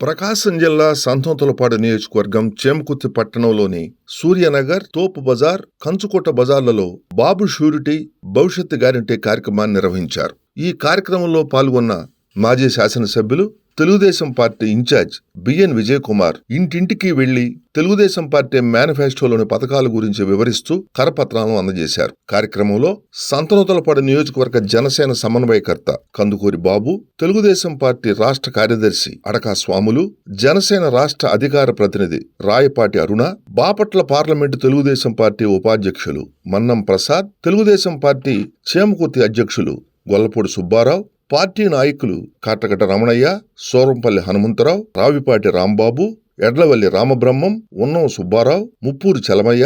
ప్రకాశం జిల్లా సంతనూతలపాడు నియోజకవర్గం చేమకుర్తి పట్టణంలోని సూర్యనగర్, తోపు బజార్, కంచుకోట బజార్లలో బాబు షూరిటీ భవిష్యత్తు గ్యారంటీ కార్యక్రమాన్ని నిర్వహించారు. ఈ కార్యక్రమంలో పాల్గొన్న మాజీ శాసనసభ్యులు, Telugu Desam party incharge BN Vijay Kumar ఇంటింటికి వెళ్లి తెలుగుదేశం పార్టీ మేనిఫెస్టోలోని పథకాల గురించి వివరిస్తూ కరపత్రాలను అందజేశారు. కార్యక్రమంలో సంతనూతలపాడు నియోజకవర్గ జనసేన సమన్వయకర్త కందుకూరి బాబు, తెలుగుదేశం పార్టీ రాష్ట్ర కార్యదర్శి అడకా స్వాములు, జనసేన రాష్ట్ర అధికార ప్రతినిధి రాయపాటి అరుణ, బాపట్ల పార్లమెంటు తెలుగుదేశం పార్టీ ఉపాధ్యక్షులు మన్నం ప్రసాద్, తెలుగుదేశం పార్టీ చేమకుర్తి అధ్యక్షులు గొల్లపూడి సుబ్బారావు, పార్టీ నాయకులు కాటగట రమణయ్య, సోరంపల్లి హనుమంతరావు, రావిపాటి రాంబాబు, ఎడ్లవల్లి రామబ్రహ్మం, ఉన్నం సుబ్బారావు, ముప్పూరి చలమయ్య,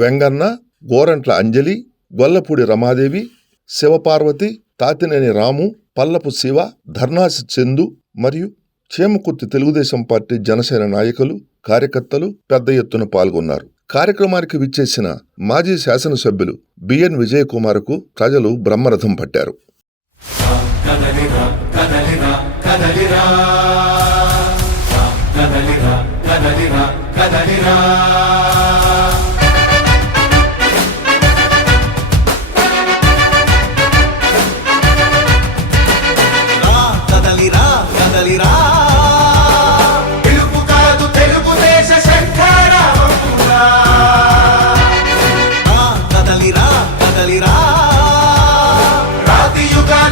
వెంగన్న, గోరంట్ల అంజలి, గొల్లపూడి రమాదేవి, శివపార్వతి, తాతినేని రాము, పల్లపు శివ, ధర్నాసి చందు మరియు చేమకుర్తి తెలుగుదేశం పార్టీ జనసేన నాయకులు, కార్యకర్తలు పెద్ద ఎత్తున పాల్గొన్నారు. కార్యక్రమానికి విచ్చేసిన మాజీ శాసనసభ్యులు బిఎన్ విజయ్ కుమార్కు ప్రజలు బ్రహ్మరథం పట్టారు. కదలిరా కదలిరా కదలిరా కదలిరా కదలిరా కదలిరా కదలిరా కదలిరా పిలుపు కాదు తెలుగుదేశ శంఖారావమురా. కదలిరా కదలిరా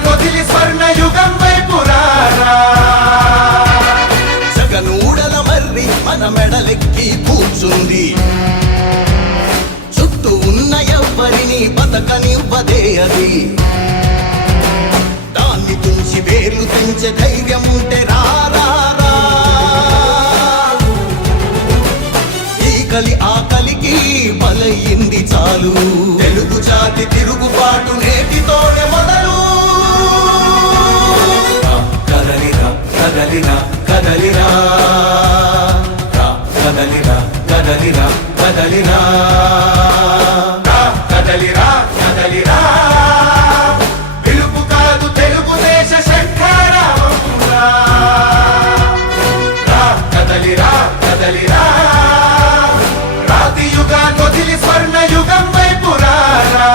వదిలి స్వర్ణ యుగం వైపురారా. జగనూడల మర్రి మన మెడలెక్కి కూర్చుంది, చుట్టూ ఉన్న ఎవ్వరిని బతకనివ్వదే అది. దాన్ని తుంచి వేర్లు తుంచే ధైర్యం ఉంటే రారా. ఈ కలి ఆకలికి బలయింది చాలు, తెలుగు జాతి తిరుగుబాటు నేటితోనే మొదలు. కదలిరా కదలిరా కదలిరా కదలిరా కదలిరా కదలిరా కదలిరా కదలిరా పిలుపు కాదు తెలుగుదేశ శంఖారావమురా. కదలిరా కదలిరా రాతి యుగాన్ని వదిలి స్వర్ణ యుగం వైపురారా.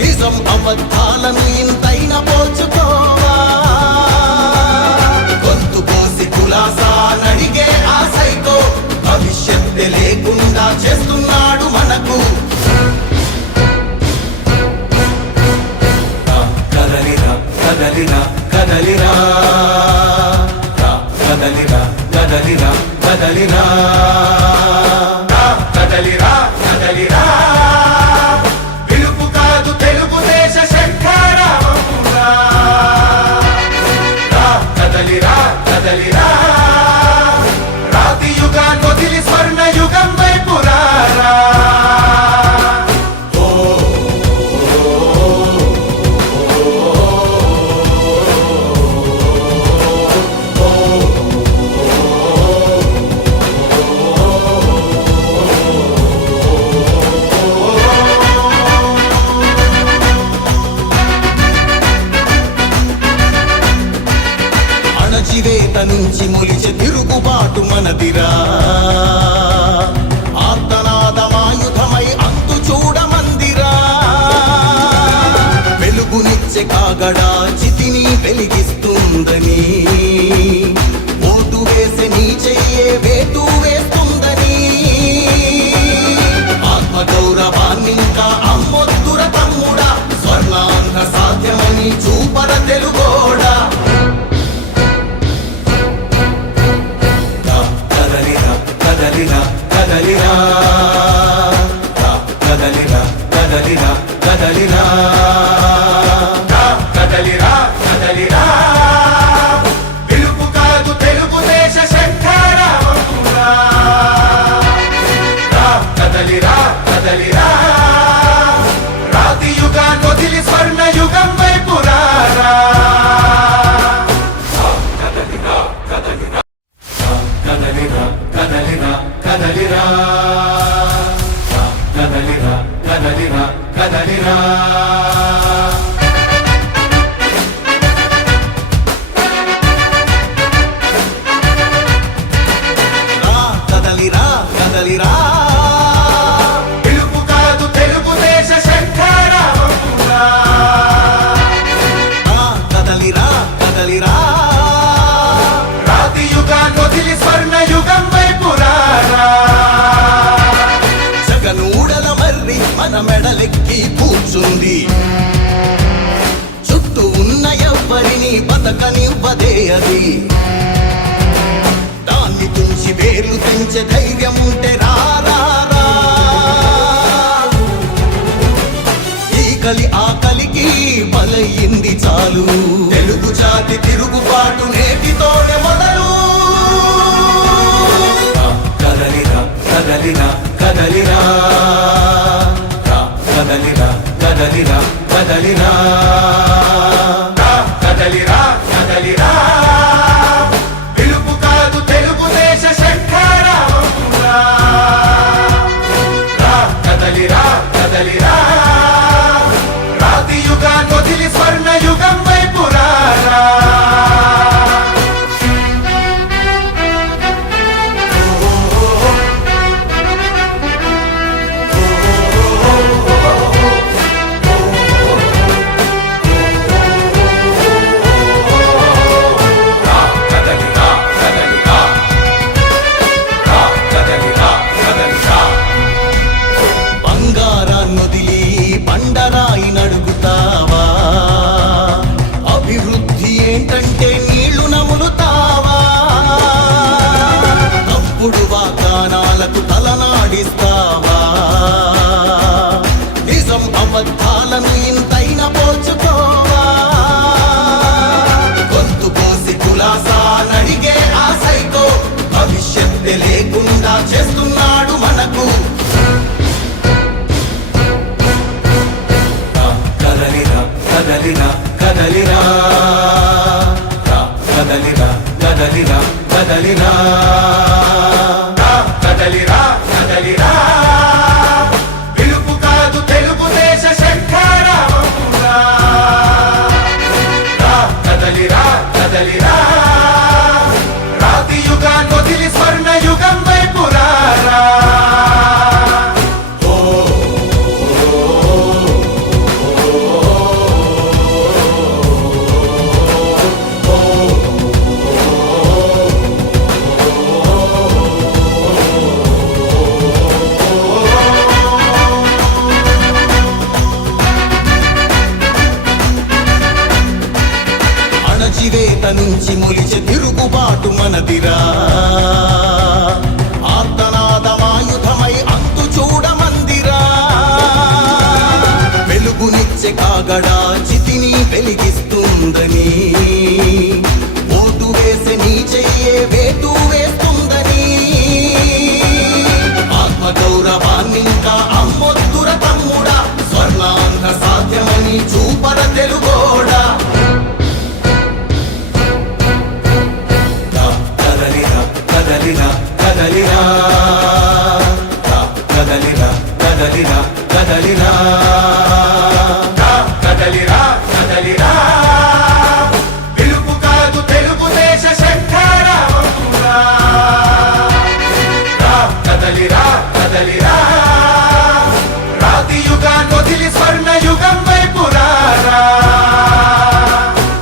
నిజం అబద్ధాలను ఇంతైనా పోల్చుకోవా, గొంతు పోసి కులాసా నడిగే ఆ సైకో భవిష్యత్తు లేకుండా చేస్తున్నాడు మనకు. కదలిరా కదలిరా కదలిరా కదలిరా కదలిరా కదలిరా కదలిరా కదలిరా పిలుపు కాదు తెలుగుదేశ శంఖారావమురా. కదలిరా కదలిరా రాతి యుగాన్ని వదిలి స్వర్ణ యుగం వైపురారా. అణచివేత నుంచి మొలిచే తిరుగుబాటు మనదిరా. ఆర్తనాదమాయుధమై అంతు చూడమందిరా. వెలుగునిచ్చే కాగడా చితిని వెలిగిస్తుందని, ఓటు వేసే నీ చెయ్యే వేటు వేస్తుందని, ఆత్మగౌరవాన్నింకా అమ్మొద్దుర తమ్ముడా, స్వర్ణాంధ్ర సాధ్యమని చూపర తెలుగోడా. కదలిరా కదలిరా కదలిరా కదలిరా కదలిరా కదలిరా కదలిరా కదలిరా పిలుపు కాదు తెలుగుదేశ శంఖారావమురా కదలిరా కదలిరా రాతి యుగాన్ని వదిలి స్వర్ణ యుగం వైపు రారా కదలిరా కదలిరా కదలిరా కదలిరా కదలిరా కదలిరా కదలిరా కదలిరా కదలిరా కదలిరా పిలుపు కాదు తెలుగుదేశ శంఖారావమురా కదలిరా కదలిరా రాతి యుగాన్ని వదిలి స్వర్ణ యుగం వైపు రారా జగనూడల మర్రి మన మెడలెక్కి కూర్చుంది చుట్టూ ఉన్న ఎవ్వరిని బతకనివ్వదే అది దాన్ని తుంచి వేర్లు తుంచే ధైర్యం ఉంటే రారా ఈ కలి ఆకలికి బలయింది చాలు తెలుగు జాతి తిరుగుబాటు నేటితోనే మొదలు కదలిరా కదలిరా కదలిరా కదలిరా కదలిరా కదలిరా కదలిరా కదలిరా పిలుపు కాదు తెలుగుదేశ శంఖారావమురా కదలిరా కదలిరా రాతి యుగాన్ని వదిలి స్వర్ణ యుగం వైపు రారా బంగారాన్నొదిలి బండరాయి నడుగుతావా అభివృద్ధి ఏంటంటే నీళ్లు నములుతావా తప్పుడు వాగ్దానాలకు తలనాడిస్తావా నిజం అబద్ధాలను ఇంతైనా పోల్చుకోవా గొంతు కోసి కులాసా నడిగే ఆ సైకో భవిష్యత్తు లేకుండా చేస్తున్నాడు మనకు కదలిరా కదలిరా కదలిరా కదలిరా కదలిరా కదలిరా కదలిరా కదలిరా పిలుపు కాదు తెలుగుదేశ శంఖారావమురా కదలిరా కదలిరా రాతి యుగాన్ని వదిలి స్వర్ణ యుగం వైపు రారా అణచివేత నుంచి మొలిచే తిరుగుబాటు మనదిరా ఆర్తనాదమాయుధమై అంతు చూడమందిరా వెలుగునిచ్చే కాగడా చితిని వెలిగిస్తుందని ఓటు వేసే నీ చెయ్యే వేటు వేస్తుందని ఆత్మగౌరవాన్నింకా అమ్మొద్దుర తమ్ముడా స్వర్ణాంధ్ర సాధ్యమని చూపర తెలుగోడా కదలిరా కదలిరా కదలిరా కదలిరా కదలిరా కదలిరా కదలిరా పిలుపు కాదు తెలుగుదేశ శంఖారావమురా కదలిరా కదలిరా రాతి యుగాన్ని వదిలి స్వర్ణ యుగం